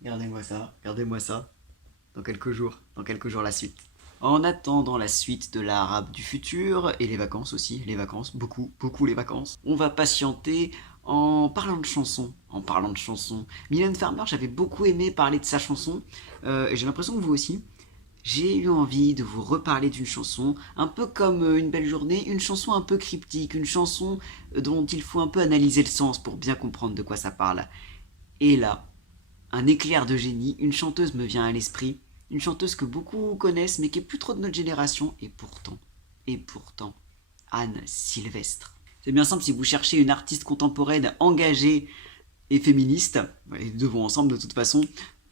Regardez-moi ça. Dans quelques jours la suite. En attendant la suite de l'arabe du futur, et les vacances aussi, les vacances, beaucoup, beaucoup les vacances, on va patienter en parlant de chansons. En parlant de chansons. Mylène Farmer, j'avais beaucoup aimé parler de sa chanson, et j'ai l'impression que vous aussi. J'ai eu envie de vous reparler d'une chanson, un peu comme Une belle journée, une chanson un peu cryptique, une chanson dont il faut un peu analyser le sens pour bien comprendre de quoi ça parle. Et là, un éclair de génie, une chanteuse me vient à l'esprit, une chanteuse que beaucoup connaissent mais qui est plus trop de notre génération, et pourtant, Anne Sylvestre. C'est bien simple, si vous cherchez une artiste contemporaine engagée et féministe, les deux vont ensemble de toute façon,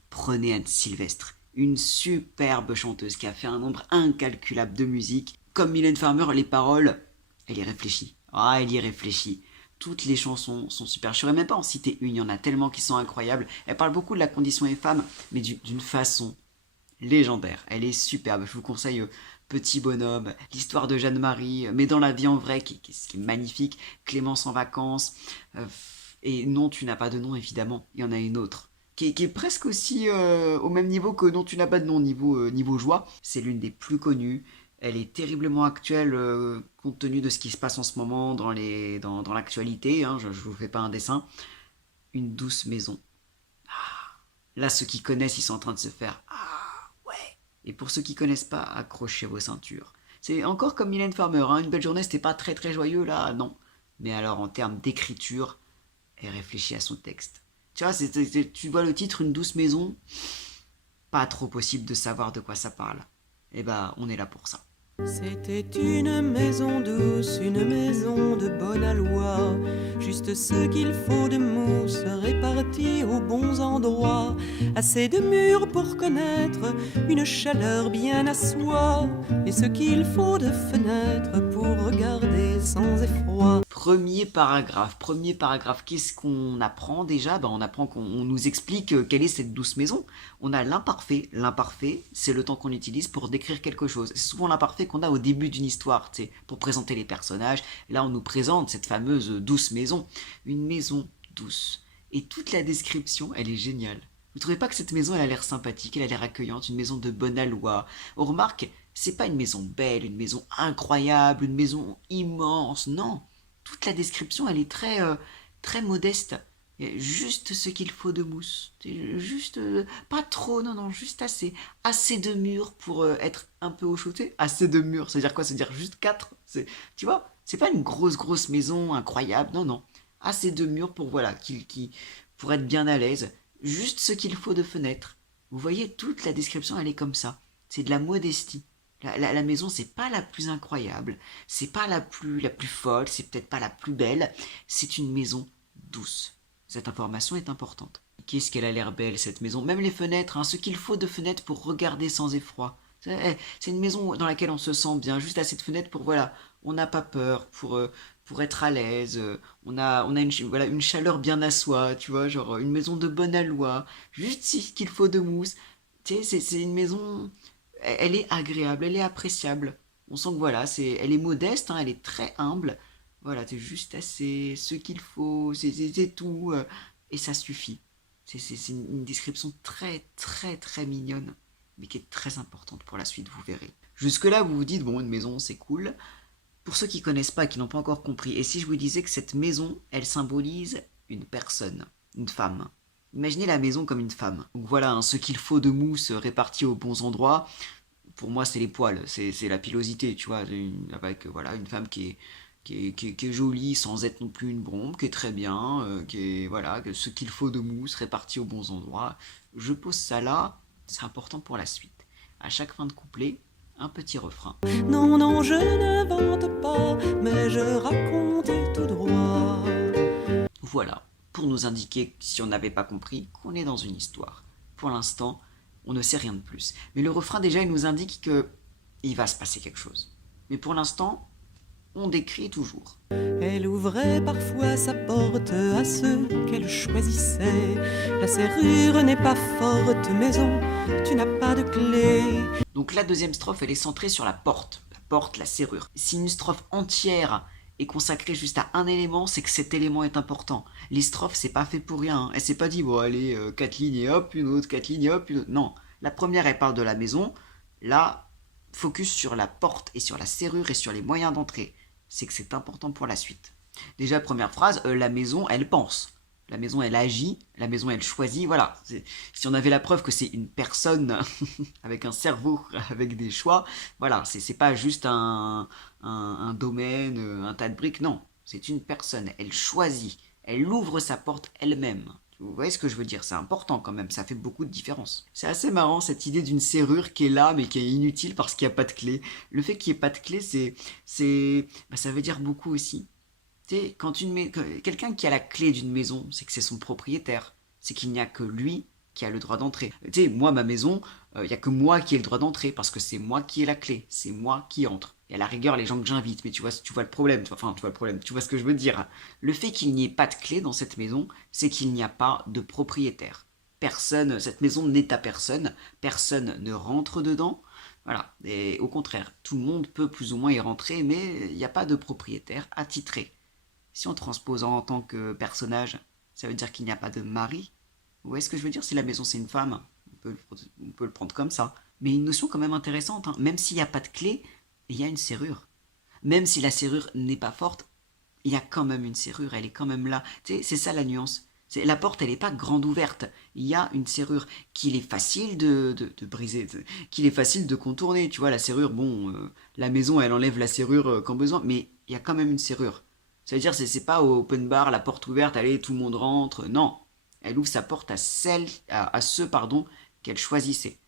prenez Anne Sylvestre. Une superbe chanteuse qui a fait un nombre incalculable de musique. Comme Mylène Farmer, les paroles, elle y réfléchit. Ah, elle y réfléchit. Toutes les chansons sont super. Je ne saurais même pas en citer une, il y en a tellement qui sont incroyables. Elle parle beaucoup de la condition des femmes, mais d'une façon légendaire. Elle est superbe. Je vous conseille Petit bonhomme, l'histoire de Jeanne-Marie, mais dans la vie en vrai, qui est magnifique. Clémence en vacances. Et Non, tu n'as pas de nom, évidemment. Il y en a une autre. Qui est presque aussi au même niveau que Non, tu n'as pas de nom, niveau joie. C'est l'une des plus connues. Elle est terriblement actuelle compte tenu de ce qui se passe en ce moment dans l'actualité. Hein, je ne vous fais pas un dessin. Une douce maison. Là, ceux qui connaissent, ils sont en train de se faire Ah ouais. Et pour ceux qui connaissent pas, accrochez vos ceintures. C'est encore comme Mylène Farmer. Hein, Une belle journée, c'était pas très très joyeux là, non. Mais alors en termes d'écriture, elle réfléchit à son texte. Tu vois, tu vois le titre Une douce maison, pas trop possible de savoir de quoi ça parle. Eh ben, on est là pour ça. C'était une maison douce, une maison de bonne aloi, juste ce qu'il faut de mousse répartie aux bons endroits, assez de murs pour connaître une chaleur bien à soi, et ce qu'il faut de fenêtres pour regarder sans effroi. Premier paragraphe, qu'est-ce qu'on apprend déjà? On apprend qu'on nous explique quelle est cette douce maison. On a l'imparfait. L'imparfait, c'est le temps qu'on utilise pour décrire quelque chose. C'est souvent l'imparfait qu'on a au début d'une histoire, pour présenter les personnages. Là, on nous présente cette fameuse douce maison. Une maison douce. Et toute la description, elle est géniale. Vous trouvez pas que cette maison, elle a l'air sympathique, elle a l'air accueillante, une maison de bonne aloi? On remarque, c'est pas une maison belle, une maison incroyable, une maison immense, non. Toute la description, elle est très modeste. Il y a juste ce qu'il faut de mousse. Juste, pas trop, non, non, juste assez. Assez de murs pour être un peu au chaud. Assez de murs, c'est-à-dire quoi? C'est-à-dire juste 4. Tu vois, c'est pas une grosse maison incroyable, non, non. Assez de murs pour, voilà, pour être bien à l'aise. Juste ce qu'il faut de fenêtres. Vous voyez, toute la description, elle est comme ça. C'est de la modestie. La maison, c'est pas la plus incroyable, c'est pas la plus folle, c'est peut-être pas la plus belle, c'est une maison douce. Cette information est importante. Qu'est-ce qu'elle a l'air belle, cette maison? Même les fenêtres, hein, ce qu'il faut de fenêtres pour regarder sans effroi. C'est une maison dans laquelle on se sent bien, juste à cette fenêtre pour, voilà, on n'a pas peur, pour être à l'aise, on a une chaleur bien à soi, tu vois, genre une maison de bonne aloi, juste ce qu'il faut de mousse. Tu sais, c'est une maison, elle est agréable, elle est appréciable. On sent que voilà, elle est modeste, hein, elle est très humble. Voilà, c'est juste assez ce qu'il faut, c'est tout, et ça suffit. C'est une description très mignonne, mais qui est très importante pour la suite, vous verrez. Jusque-là, vous vous dites, bon, une maison, c'est cool. Pour ceux qui connaissent pas, qui n'ont pas encore compris, et si je vous disais que cette maison, elle symbolise une personne, une femme. Imaginez la maison comme une femme. Donc voilà, hein, ce qu'il faut de mousse réparti aux bons endroits. Pour moi, c'est les poils, c'est la pilosité, tu vois, avec voilà, une femme qui est jolie sans être non plus une bombe, qui est très bien, qui est voilà, ce qu'il faut de mousse réparti aux bons endroits. Je pose ça là, c'est important pour la suite. À chaque fin de couplet, un petit refrain. Non, non, je n'invente pas, mais je raconte tout droit. Voilà, pour nous indiquer, si on n'avait pas compris, qu'on est dans une histoire. Pour l'instant, on ne sait rien de plus. Mais le refrain, déjà, il nous indique que il va se passer quelque chose. Mais pour l'instant, on décrit toujours. Elle ouvrait parfois sa porte à ceux qu'elle choisissait. La serrure n'est pas forte, maison, tu n'as pas de clé. Donc la deuxième strophe, elle est centrée sur la porte. La porte, la serrure. Si une strophe entière est consacrée juste à un élément, c'est que cet élément est important. Les strophes, c'est pas fait pour rien. Elle s'est pas dit, bon, allez, 4 lignes et hop, une autre, 4 lignes et hop, une autre. Non. La première, elle parle de la maison. Là, focus sur la porte et sur la serrure et sur les moyens d'entrée. C'est que c'est important pour la suite. Déjà, première phrase, la maison, elle pense. La maison, elle agit. La maison, elle choisit. Voilà. Si on avait la preuve que c'est une personne avec un cerveau, avec des choix, voilà. C'est pas juste un domaine, un tas de briques. Non. C'est une personne. Elle choisit. Elle ouvre sa porte elle-même. Vous voyez ce que je veux dire? C'est important quand même, ça fait beaucoup de différence. C'est assez marrant cette idée d'une serrure qui est là mais qui est inutile parce qu'il n'y a pas de clé. Le fait qu'il n'y ait pas de clé, ça veut dire beaucoup aussi. Tu sais, quelqu'un qui a la clé d'une maison, c'est que c'est son propriétaire. C'est qu'il n'y a que lui qui a le droit d'entrer. Tu sais, moi, ma maison, il n'y a que moi qui ai le droit d'entrer parce que c'est moi qui ai la clé. C'est moi qui entre. Et à la rigueur, les gens que j'invite, mais tu vois le problème. Enfin, tu vois le problème. Tu vois ce que je veux dire. Le fait qu'il n'y ait pas de clé dans cette maison, c'est qu'il n'y a pas de propriétaire. Personne, cette maison n'est à personne. Personne ne rentre dedans. Voilà. Et au contraire, tout le monde peut plus ou moins y rentrer, mais il n'y a pas de propriétaire attitré. Si on transpose en tant que personnage, ça veut dire qu'il n'y a pas de mari. Vous voyez ce que je veux dire? Si la maison c'est une femme, on peut le prendre comme ça. Mais une notion quand même intéressante, hein. Même s'il n'y a pas de clé, il y a une serrure. Même si la serrure n'est pas forte, il y a quand même une serrure, elle est quand même là. Tu sais, c'est ça la nuance. La porte, elle n'est pas grande ouverte. Il y a une serrure qu'il est facile de briser, qu'il est facile de contourner. Tu vois, la serrure, bon, la maison, elle enlève la serrure quand besoin, mais il y a quand même une serrure. Ça veut dire, c'est pas au open bar, la porte ouverte, allez, tout le monde rentre. Non, elle ouvre sa porte à ceux, qu'elle choisissait.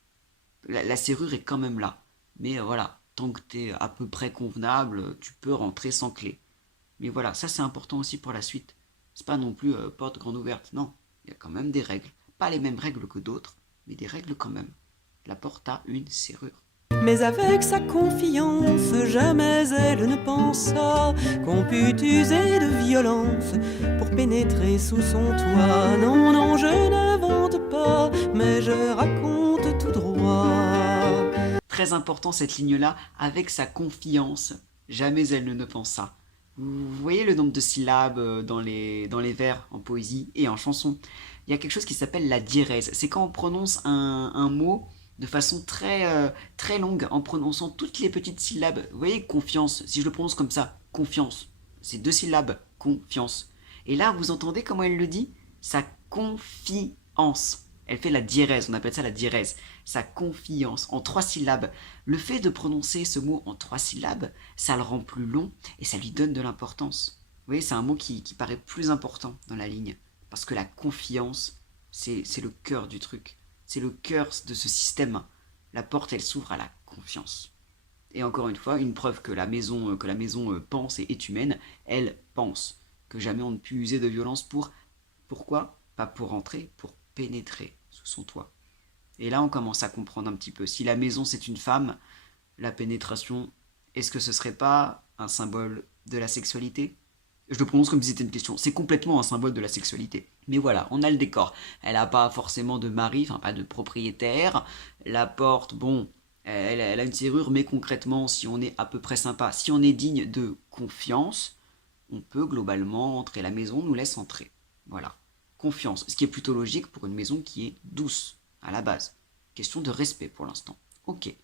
La serrure est quand même là. Mais voilà, tant que t'es à peu près convenable, tu peux rentrer sans clé. Mais voilà, ça c'est important aussi pour la suite. C'est pas non plus porte grande ouverte, non. Il y a quand même des règles. Pas les mêmes règles que d'autres, mais des règles quand même. La porte a une serrure. Mais avec sa confiance, jamais elle ne pensa qu'on pût user de violence pour pénétrer sous son toit. Non, non, je n'invente pas, mais je raconte tout droit. Très important cette ligne-là, avec sa confiance, jamais elle ne pensa. Vous voyez le nombre de syllabes dans les vers en poésie et en chanson. Il y a quelque chose qui s'appelle la diérèse. C'est quand on prononce un mot de façon très longue, en prononçant toutes les petites syllabes. Vous voyez, confiance, si je le prononce comme ça, confiance, c'est 2 syllabes, confiance. Et là, vous entendez comment elle le dit? Sa confiance. Elle fait la diérèse, on appelle ça la diérèse. Sa confiance, en 3 syllabes. Le fait de prononcer ce mot en 3 syllabes, ça le rend plus long et ça lui donne de l'importance. Vous voyez, c'est un mot qui paraît plus important dans la ligne. Parce que la confiance, c'est le cœur du truc. C'est le cœur de ce système. La porte, elle s'ouvre à la confiance. Et encore une fois, une preuve que la maison pense et est humaine, elle pense que jamais on ne peut user de violence pour... Pourquoi? Pas pour entrer, pour pénétrer sous son toit. Et là, on commence à comprendre un petit peu. Si la maison, c'est une femme, la pénétration, est-ce que ce serait pas un symbole de la sexualité? Je le prononce comme si c'était une question. C'est complètement un symbole de la sexualité. Mais voilà, on a le décor. Elle n'a pas forcément de mari, enfin pas de propriétaire. La porte, bon, elle a une serrure, mais concrètement, si on est à peu près sympa, si on est digne de confiance, on peut globalement entrer. La maison nous laisse entrer. Voilà. Confiance. Ce qui est plutôt logique pour une maison qui est douce, à la base. Question de respect pour l'instant. Ok.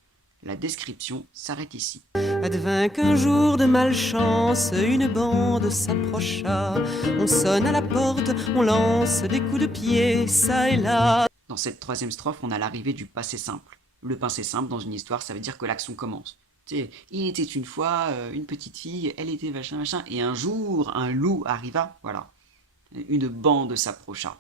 La description s'arrête ici. Advint qu'un jour de malchance, une bande s'approcha. On sonne à la porte, on lance des coups de pied, ça et là. Dans cette 3e strophe, on a l'arrivée du passé simple. Le passé simple, dans une histoire, ça veut dire que l'action commence. Tu sais, il était une fois une petite fille, elle était machin, machin, et un jour, un loup arriva, voilà. Une bande s'approcha.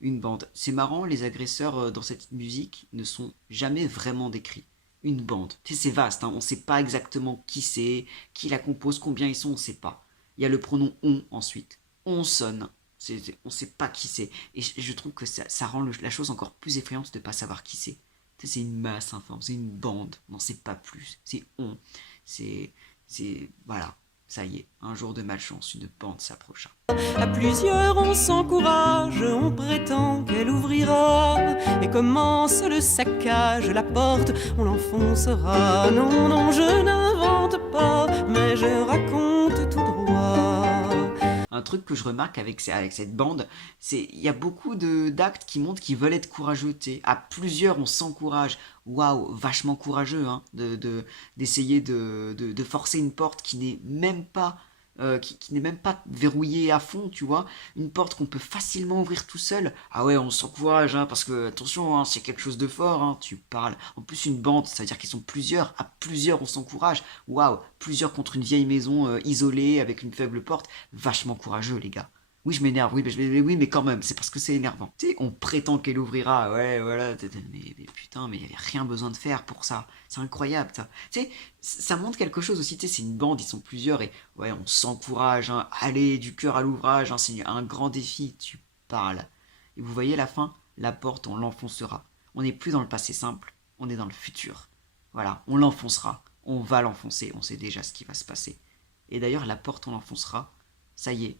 Une bande. C'est marrant, les agresseurs dans cette musique ne sont jamais vraiment décrits. Une bande. Tu sais, c'est vaste, hein. On ne sait pas exactement qui c'est, qui la compose, combien ils sont, on ne sait pas. Il y a le pronom on ensuite. On sonne. On ne sait pas qui c'est. Et je trouve que ça rend la chose encore plus effrayante de ne pas savoir qui c'est. Tu sais, c'est une masse informe, c'est une bande. On n'en sait pas plus. C'est on. Voilà. Ça y est, un jour de malchance, une bande s'approcha. À plusieurs on s'encourage, on prétend qu'elle ouvrira. Et commence le saccage, la porte, on l'enfoncera. Non, non, je n'invente pas, mais je raconte tout droit. un truc que je remarque avec cette bande, c'est il y a beaucoup d'actes qui montrent qu'ils veulent être courageux. T'sais. À plusieurs, on s'encourage. Waouh, vachement courageux, hein, d'essayer de forcer une porte qui n'est même pas qui n'est même pas verrouillée à fond, tu vois, une porte qu'on peut facilement ouvrir tout seul. Ah ouais, on s'encourage, hein, parce que attention, hein, c'est quelque chose de fort, hein, tu parles. En plus, une bande, ça veut dire qu'ils sont plusieurs. À plusieurs, on s'encourage. Waouh, plusieurs contre une vieille maison isolée avec une faible porte. Vachement courageux, les gars. Oui, je m'énerve, oui, oui, mais quand même, c'est parce que c'est énervant. Tu sais, on prétend qu'elle ouvrira, ouais, voilà, mais putain, mais il n'y avait rien besoin de faire pour ça. C'est incroyable, ça. Tu sais, ça montre quelque chose aussi, tu sais, c'est une bande, ils sont plusieurs, et ouais, on s'encourage, hein, allez, du cœur à l'ouvrage, hein, c'est un grand défi, tu parles. Et vous voyez la fin, la porte, on l'enfoncera. On n'est plus dans le passé simple, on est dans le futur. Voilà, on l'enfoncera, on va l'enfoncer, on sait déjà ce qui va se passer. Et d'ailleurs, la porte, on l'enfoncera, ça y est,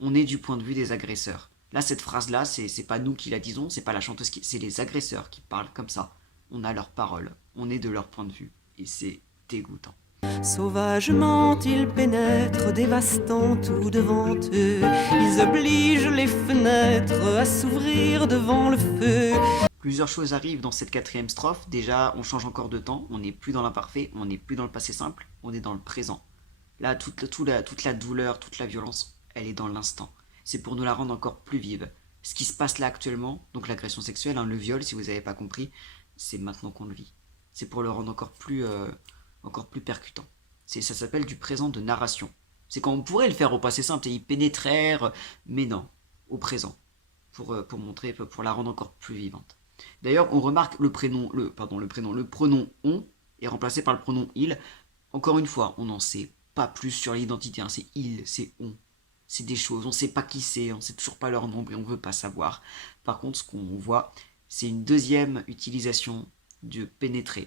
on est du point de vue des agresseurs. Là, cette phrase-là, c'est pas nous qui la disons, c'est pas la chanteuse c'est les agresseurs qui parlent comme ça. On a leurs paroles, on est de leur point de vue, et c'est dégoûtant. Sauvagement ils pénètrent, dévastant tout devant eux. Ils obligent les fenêtres à s'ouvrir devant le feu. Plusieurs choses arrivent dans cette quatrième strophe. Déjà, on change encore de temps, on n'est plus dans l'imparfait, on n'est plus dans le passé simple, on est dans le présent. Là, toute la douleur, toute la violence, elle est dans l'instant. C'est pour nous la rendre encore plus vive. Ce qui se passe là actuellement, donc l'agression sexuelle, hein, le viol, si vous n'avez pas compris, c'est maintenant qu'on le vit. C'est pour le rendre encore plus percutant. Ça s'appelle du présent de narration. C'est quand on pourrait le faire au passé simple et y pénétraire, mais non, au présent, pour montrer, pour la rendre encore plus vivante. D'ailleurs, on remarque le pronom on est remplacé par le pronom il. Encore une fois, on n'en sait pas plus sur l'identité, hein, c'est il, c'est on. C'est des choses, on ne sait pas qui c'est, on ne sait toujours pas leur nombre et on ne veut pas savoir. Par contre, ce qu'on voit, c'est une deuxième utilisation de pénétrer.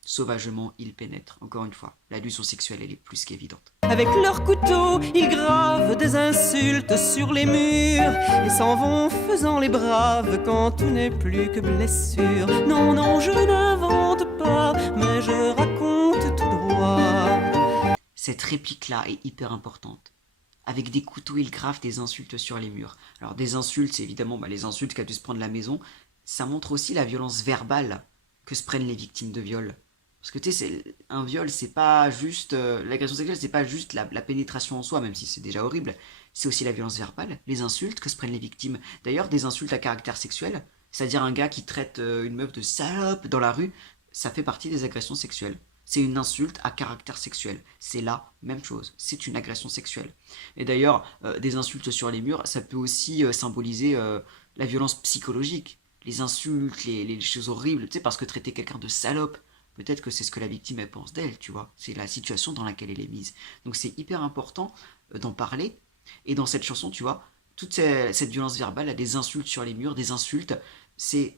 Sauvagement, ils pénètrent. Encore une fois, l'allusion sexuelle, elle est plus qu'évidente. Avec leurs couteaux, ils gravent des insultes sur les murs et s'en vont faisant les braves quand tout n'est plus que blessure. Non, non, je n'invente pas, mais je raconte tout droit. Cette réplique-là est hyper importante. Avec des couteaux, ils gravent des insultes sur les murs. Alors des insultes, c'est évidemment les insultes qu'a dû se prendre la maison. Ça montre aussi la violence verbale que se prennent les victimes de viol. Parce que tu sais, un viol, c'est pas juste. L'agression sexuelle, c'est pas juste la pénétration en soi, même si c'est déjà horrible. C'est aussi la violence verbale, les insultes que se prennent les victimes. D'ailleurs, des insultes à caractère sexuel, c'est-à-dire un gars qui traite une meuf de salope dans la rue, ça fait partie des agressions sexuelles. C'est une insulte à caractère sexuel. C'est la même chose. C'est une agression sexuelle. Et d'ailleurs, des insultes sur les murs, ça peut aussi symboliser la violence psychologique. Les insultes, les choses horribles, tu sais, parce que traiter quelqu'un de salope, peut-être que c'est ce que la victime elle pense d'elle, tu vois. C'est la situation dans laquelle elle est mise. Donc c'est hyper important d'en parler. Et dans cette chanson, tu vois, toute cette violence verbale, a des insultes sur les murs, des insultes, c'est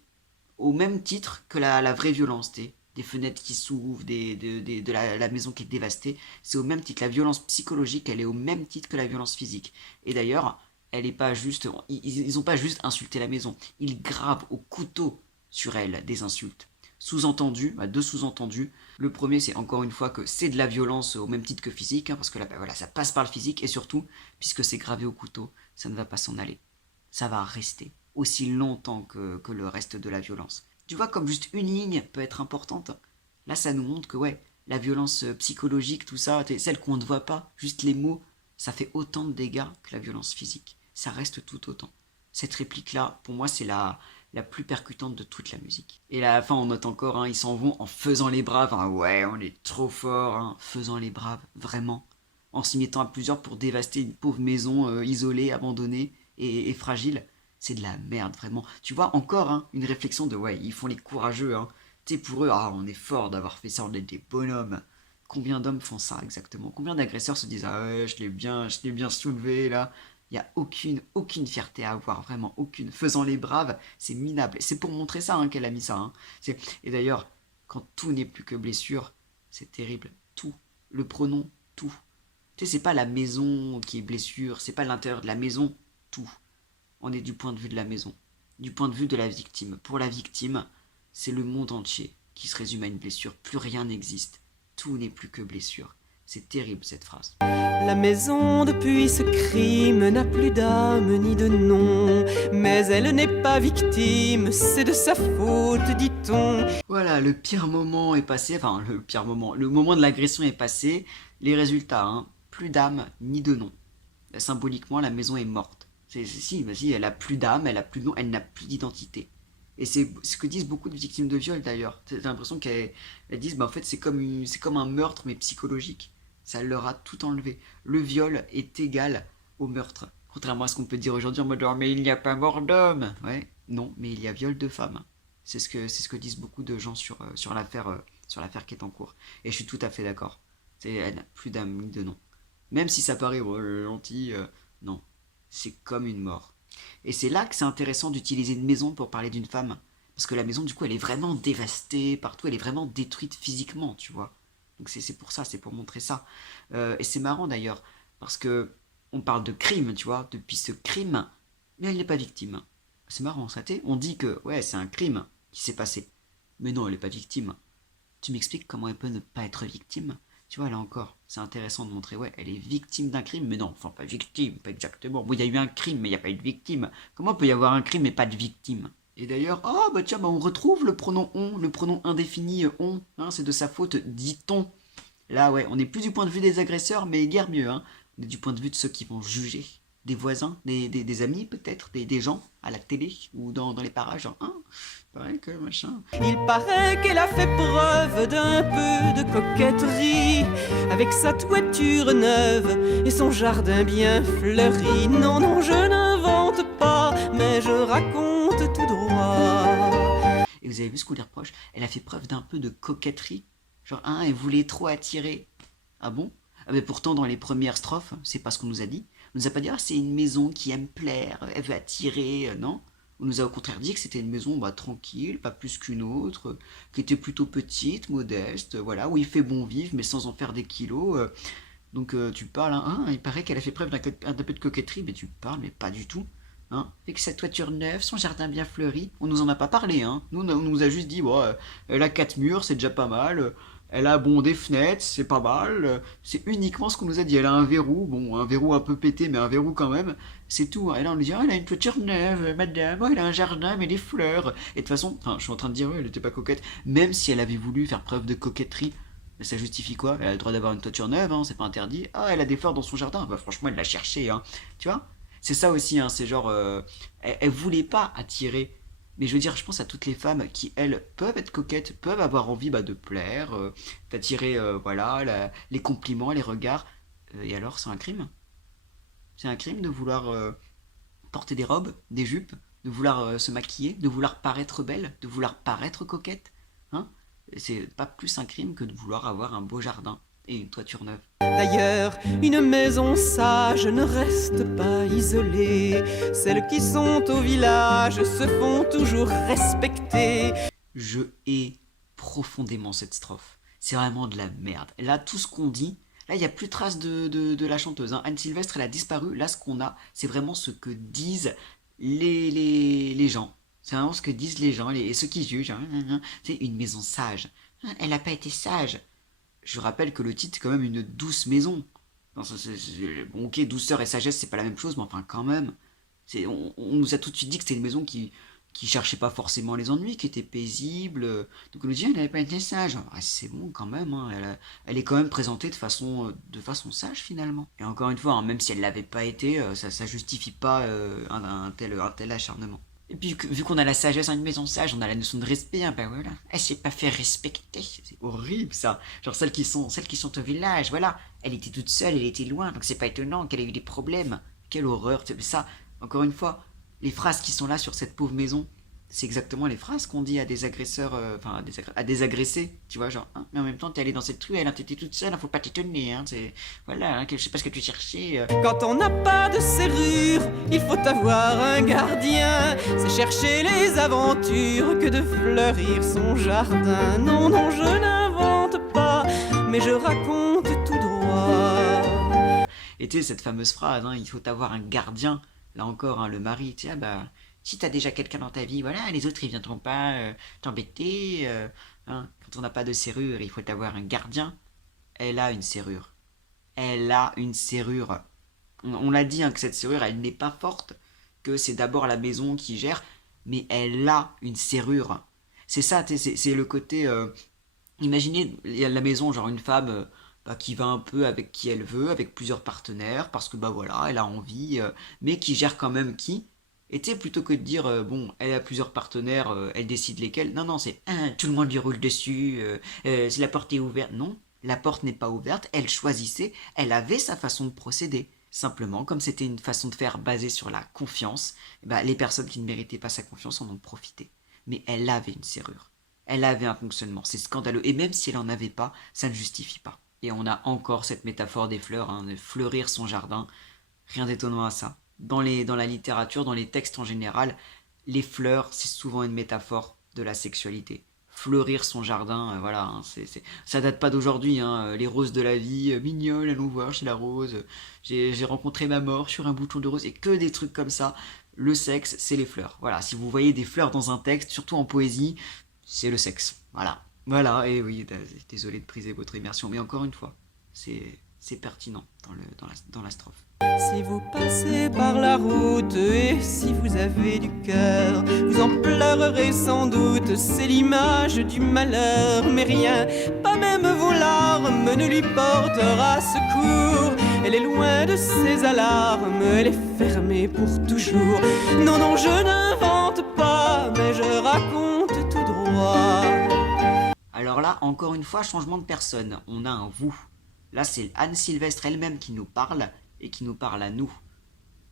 au même titre que la vraie violence, des fenêtres qui s'ouvrent, de la maison qui est dévastée. C'est au même titre. La violence psychologique, elle est au même titre que la violence physique. Et d'ailleurs, elle est pas juste. Ils ont pas juste insulté la maison. Ils gravent au couteau sur elle des insultes. Sous-entendu, deux sous-entendus. Le premier, c'est encore une fois que c'est de la violence au même titre que physique, hein, parce que là, voilà, ça passe par le physique, et surtout, puisque c'est gravé au couteau, ça ne va pas s'en aller. Ça va rester aussi longtemps que le reste de la violence. Tu vois, comme juste une ligne peut être importante. Là, ça nous montre que, ouais, la violence psychologique, tout ça, celle qu'on ne voit pas, juste les mots, ça fait autant de dégâts que la violence physique. Ça reste tout autant. Cette réplique-là, pour moi, c'est la plus percutante de toute la musique. Et à la fin, on note encore, hein, ils s'en vont en faisant les braves. Hein, ouais, on est trop fort, hein, faisant les braves, vraiment. En s'y mettant à plusieurs pour dévaster une pauvre maison isolée, abandonnée et fragile. C'est de la merde, vraiment. Tu vois, encore, hein, une réflexion de, ouais, ils font les courageux, hein. Tu sais, pour eux, ah, on est fort d'avoir fait ça, on est des bonhommes. Combien d'hommes font ça, exactement? Combien d'agresseurs se disent, ah ouais, je l'ai bien soulevé, là. Il n'y a aucune fierté à avoir, vraiment aucune. Faisant les braves, c'est minable. C'est pour montrer ça hein, qu'elle a mis ça. Hein. Et d'ailleurs, quand tout n'est plus que blessure, c'est terrible. Tout. Le pronom tout. Tu sais, c'est pas la maison qui est blessure, c'est pas l'intérieur de la maison, tout. On est du point de vue de la maison, du point de vue de la victime. Pour la victime, c'est le monde entier qui se résume à une blessure. Plus rien n'existe. Tout n'est plus que blessure. C'est terrible cette phrase. La maison depuis ce crime n'a plus d'âme ni de nom, mais elle n'est pas victime, c'est de sa faute, dit-on. Voilà, le pire moment est passé, enfin le moment de l'agression est passé. Les résultats, hein, plus d'âme ni de nom. Symboliquement, la maison est morte. Si, vas-y, elle a plus d'âme, elle a plus de nom, elle n'a plus d'identité. Et c'est ce que disent beaucoup de victimes de viol d'ailleurs. T'as l'impression qu'elles disent, bah en fait c'est comme un meurtre mais psychologique. Ça leur a tout enlevé. Le viol est égal au meurtre. Contrairement à ce qu'on peut dire aujourd'hui en mode oh, mais il n'y a pas mort d'homme. Ouais, non, mais il y a viol de femme. C'est ce que disent beaucoup de gens sur l'affaire qui est en cours. Et je suis tout à fait d'accord. Elle n'a plus d'âme ni de nom. Même si ça paraît gentil, non, c'est comme une mort. Et c'est là que c'est intéressant d'utiliser une maison pour parler d'une femme. Parce que la maison, du coup, elle est vraiment dévastée partout, elle est vraiment détruite physiquement, tu vois. Donc c'est pour ça, c'est pour montrer ça. Et c'est marrant d'ailleurs, parce que on parle de crime, tu vois, depuis ce crime, mais elle n'est pas victime. C'est marrant, ça t'est. On dit que, ouais, c'est un crime qui s'est passé. Mais non, elle n'est pas victime. Tu m'expliques comment elle peut ne pas être victime? Tu vois, là encore, c'est intéressant de montrer, ouais, elle est victime d'un crime, mais non, enfin, pas victime, pas exactement. Bon, il y a eu un crime, mais il n'y a pas eu de victime. Comment peut y avoir un crime et pas de victime? Et d'ailleurs, oh, bah tiens, bah on retrouve le pronom on, le pronom indéfini on, hein, c'est de sa faute, dit-on. Là, ouais, on n'est plus du point de vue des agresseurs, mais guère mieux, hein. On est du point de vue de ceux qui vont juger. Des voisins, des amis peut-être, des gens à la télé ou dans les parages, genre, hein, pareil que machin. Il paraît qu'elle a fait preuve d'un peu de coquetterie, avec sa toiture neuve et son jardin bien fleuri. Non, non, je n'invente pas, mais je raconte tout droit. Et vous avez vu ce qu'on lui reproche? Elle a fait preuve d'un peu de coquetterie. Genre, hein, elle voulait trop attirer. Ah bon? Ah mais pourtant, dans les premières strophes, c'est pas ce qu'on nous a dit. On nous a pas dit, ah, c'est une maison qui aime plaire, elle veut attirer, non? On nous a au contraire dit que c'était une maison bah, tranquille, pas plus qu'une autre, qui était plutôt petite, modeste, voilà, où il fait bon vivre, mais sans en faire des kilos. Donc tu parles, hein, il paraît qu'elle a fait preuve d'un peu de coquetterie, mais tu parles, mais pas du tout. Hein, avec sa toiture neuve, son jardin bien fleuri, on nous en a pas parlé, hein. Nous, on nous a juste dit, bon, elle a 4 murs, c'est déjà pas mal. Elle a bon des fenêtres, c'est pas mal. C'est uniquement ce qu'on nous a dit. Elle a un verrou, bon, un verrou un peu pété, mais un verrou quand même. C'est tout. Hein. Et là, on lui dit, ah, elle a une toiture neuve, madame. Oh, elle a un jardin, mais des fleurs. Et de toute façon, enfin, je suis en train de dire, elle était pas coquette. Même si elle avait voulu faire preuve de coquetterie, ça justifie quoi? Elle a le droit d'avoir une toiture neuve, hein, c'est pas interdit. Ah, elle a des fleurs dans son jardin. Bah, franchement, elle l'a cherché, hein. Tu vois? C'est ça aussi, hein, c'est genre, elle voulait pas attirer. Mais je veux dire, je pense à toutes les femmes qui, elles, peuvent être coquettes, peuvent avoir envie bah, de plaire, d'attirer, voilà, les compliments, les regards. Et alors, c'est un crime? C'est un crime de vouloir porter des robes, des jupes, de vouloir se maquiller, de vouloir paraître belle, de vouloir paraître coquette, hein? C'est pas plus un crime que de vouloir avoir un beau jardin et une toiture neuve. D'ailleurs, une maison sage ne reste pas isolée. Celles qui sont au village se font toujours respecter. Je hais profondément cette strophe. C'est vraiment de la merde. Là, tout ce qu'on dit, là, il n'y a plus de trace de la chanteuse. Hein. Anne Sylvestre, elle a disparu. Là, ce qu'on a, c'est vraiment ce que disent les gens. C'est vraiment ce que disent les gens, et ceux qui jugent. Hein. C'est une maison sage. Elle n'a pas été sage. Je rappelle que le titre, c'est quand même une douce maison. Non, bon, ok, douceur et sagesse, c'est pas la même chose, mais enfin, quand même. On nous a tout de suite dit que c'était une maison qui cherchait pas forcément les ennuis, qui était paisible. Donc on nous dit, elle n'avait pas été sage. Ah, c'est bon quand même, hein, elle est quand même présentée de façon sage finalement. Et encore une fois, hein, même si elle l'avait pas été, ça justifie pas un tel acharnement. Et puis, vu qu'on a la sagesse en une maison sage, on a la notion de respect, hein, ben voilà. Elle s'est pas fait respecter. C'est horrible, ça. Genre, celles qui sont au village, voilà. Elle était toute seule, elle était loin, donc c'est pas étonnant qu'elle ait eu des problèmes. Quelle horreur. Ça, encore une fois, les phrases qui sont là sur cette pauvre maison, c'est exactement les phrases qu'on dit à des agresseurs, enfin, à des agressés, tu vois, genre, hein, mais en même temps, t'es allé dans cette ruelle, hein, t'étais toute seule, hein, faut pas t'étonner, hein, voilà, hein, je sais pas ce que tu cherchais. Quand on n'a pas de serrure, il faut avoir un gardien. C'est chercher les aventures que de fleurir son jardin. Non, non, je n'invente pas, mais je raconte tout droit. Et tu sais, cette fameuse phrase, hein, il faut avoir un gardien, là encore, hein, le mari, tu sais, ah bah... Si t'as déjà quelqu'un dans ta vie, voilà, les autres ils viendront pas t'embêter. Hein. Quand on n'a pas de serrure, il faut avoir un gardien. Elle a une serrure. Elle a une serrure. On l'a dit hein, que cette serrure, elle n'est pas forte, que c'est d'abord la maison qui gère, mais elle a une serrure. C'est ça, c'est le côté. Imaginez il y a la maison, genre une femme bah, qui va un peu avec qui elle veut, avec plusieurs partenaires, parce que bah voilà, elle a envie, mais qui gère quand même qui. Et tu sais, plutôt que de dire, bon, elle a plusieurs partenaires, elle décide lesquels. Non, non, c'est tout le monde lui roule dessus, si la porte est ouverte. Non, la porte n'est pas ouverte, elle choisissait, elle avait sa façon de procéder. Simplement, comme c'était une façon de faire basée sur la confiance, bah, les personnes qui ne méritaient pas sa confiance en ont profité. Mais elle avait une serrure. Elle avait un fonctionnement, c'est scandaleux. Et même si elle en avait pas, ça ne justifie pas. Et on a encore cette métaphore des fleurs, hein, de fleurir son jardin. Rien d'étonnant à ça. Dans la littérature, dans les textes en général, les fleurs, c'est souvent une métaphore de la sexualité. Fleurir son jardin, voilà, hein, ça date pas d'aujourd'hui, hein, les roses de la vie, mignonne, allons voir chez la rose, j'ai rencontré ma mort sur un bouton de rose, et que des trucs comme ça. Le sexe, c'est les fleurs. Voilà, si vous voyez des fleurs dans un texte, surtout en poésie, c'est le sexe. Voilà. Voilà, et oui, désolé de briser votre immersion, mais encore une fois, c'est pertinent dans la strophe. Si vous passez par la route et si vous avez du cœur, vous en pleurerez sans doute, c'est l'image du malheur. Mais rien, pas même vos larmes, ne lui portera secours. Elle est loin de ses alarmes, elle est fermée pour toujours. Non, non, je n'invente pas, mais je raconte tout droit. Alors là, encore une fois, changement de personne. On a un vous. Là, c'est Anne Sylvestre elle-même qui nous parle et qui nous parle à nous.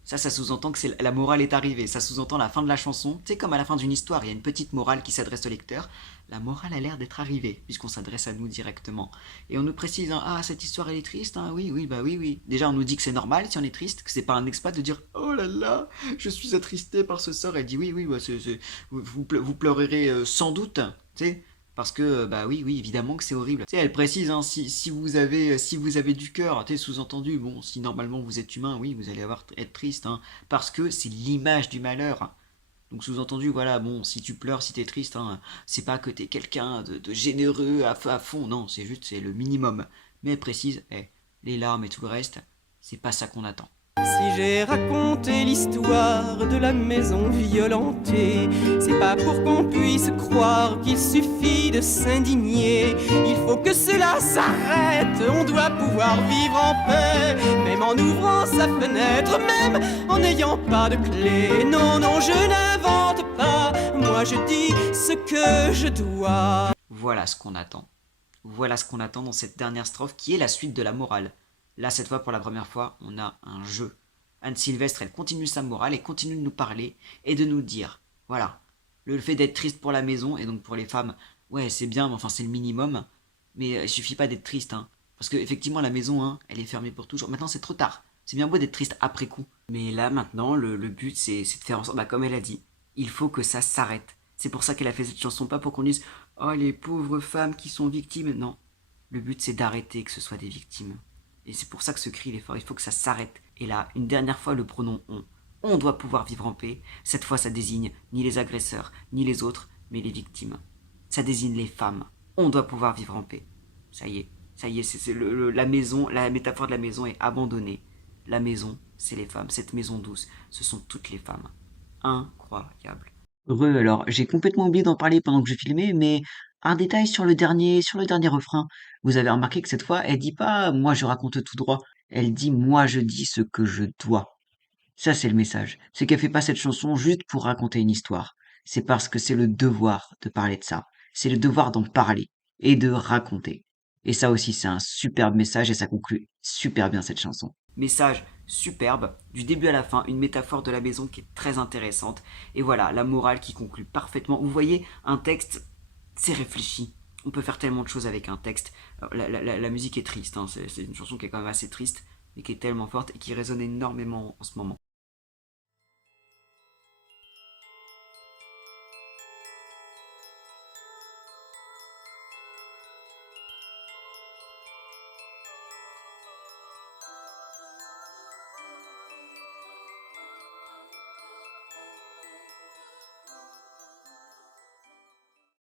Ça sous-entend que la morale est arrivée. Ça sous-entend la fin de la chanson. C'est comme à la fin d'une histoire, il y a une petite morale qui s'adresse au lecteur. La morale a l'air d'être arrivée, puisqu'on s'adresse à nous directement. Et on nous précise, hein, ah, cette histoire elle est triste, hein, oui, oui, bah oui, oui. Déjà, on nous dit que c'est normal si on est triste, que c'est pas un exploit de dire, oh là là, je suis attristé par ce sort. Elle dit, oui, oui, bah, vous pleurerez sans doute, tu sais. Parce que, bah oui, oui, évidemment que c'est horrible. Tu sais, elle précise, hein, si vous avez du cœur, tu sais, sous-entendu, bon, si normalement vous êtes humain, oui, vous allez être triste, hein, parce que c'est l'image du malheur. Donc sous-entendu, voilà, bon, si tu pleures, si t'es triste, hein, c'est pas que t'es quelqu'un de généreux à fond, non, c'est juste, c'est le minimum. Mais elle précise, les larmes et tout le reste, c'est pas ça qu'on attend. Si j'ai raconté l'histoire de la maison violentée, c'est pas pour qu'on puisse croire qu'il suffit de s'indigner. Il faut que cela s'arrête, on doit pouvoir vivre en paix, même en ouvrant sa fenêtre, même en n'ayant pas de clé. Non, non, je n'invente pas, moi je dis ce que je dois. Voilà ce qu'on attend. Voilà ce qu'on attend dans cette dernière strophe qui est la suite de la morale. Là, cette fois, pour la première fois, on a un jeu. Anne Sylvestre, elle continue sa morale et continue de nous parler et de nous dire, voilà, le fait d'être triste pour la maison et donc pour les femmes, ouais, c'est bien, mais enfin, c'est le minimum. Mais il suffit pas d'être triste, hein. Parce qu'effectivement, la maison, hein, elle est fermée pour toujours. Maintenant, c'est trop tard. C'est bien beau d'être triste après coup. Mais là, maintenant, le but, c'est de faire en sorte, bah, comme elle a dit, il faut que ça s'arrête. C'est pour ça qu'elle a fait cette chanson, pas pour qu'on dise, oh, les pauvres femmes qui sont victimes. Non. Le but, c'est d'arrêter que ce soit des victimes. Et c'est pour ça que ce cri il est fort, il faut que ça s'arrête. Et là, une dernière fois, le pronom on. On doit pouvoir vivre en paix. Cette fois, ça désigne ni les agresseurs, ni les autres, mais les victimes. Ça désigne les femmes. On doit pouvoir vivre en paix. Ça y est, la maison, la métaphore de la maison est abandonnée. La maison, c'est les femmes. Cette maison douce, ce sont toutes les femmes. Incroyable. Heureux, alors, j'ai complètement oublié d'en parler pendant que je filmais, mais un détail sur le dernier refrain. Vous avez remarqué que cette fois, elle dit pas moi je raconte tout droit. Elle dit moi je dis ce que je dois. Ça, c'est le message. C'est qu'elle fait pas cette chanson juste pour raconter une histoire. C'est parce que c'est le devoir de parler de ça. C'est le devoir d'en parler et de raconter. Et ça aussi, c'est un superbe message et ça conclut super bien cette chanson. Message superbe, du début à la fin, une métaphore de la maison qui est très intéressante. Et voilà, la morale qui conclut parfaitement. Vous voyez, un texte, c'est réfléchi. On peut faire tellement de choses avec un texte. Alors, la musique est triste, hein. C'est une chanson qui est quand même assez triste, mais qui est tellement forte et qui résonne énormément en ce moment.